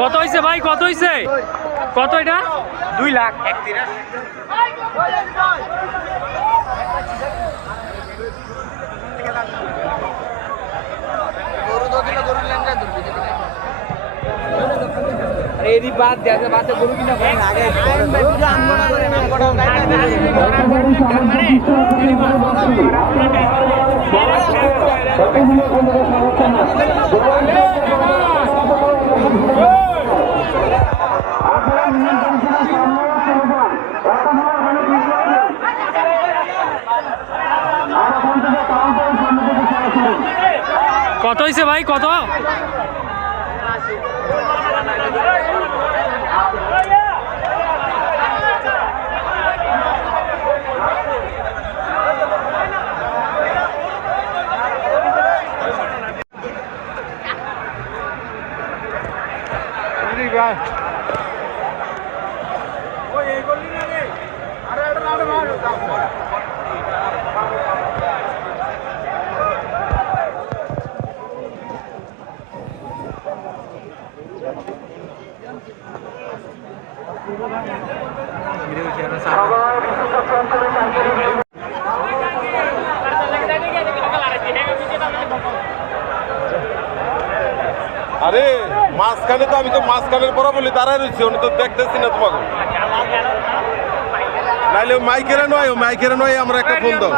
কত হয়েছে ভাই, কত হয়েছে, কত এটা? 2,31,000। এরই বাদ দেওয়া বাদে গরু কিনা করেন আগে কত হয়েছে ভাই, কত? আরে মাঝখানে তো আমি তো মাঝখানের পরে বলি দাঁড়ায় রয়েছি, উনি তো দেখতেছি না তোমাকে। নাইলে মাইকেরা নয় আমরা একটা ফোন দাও।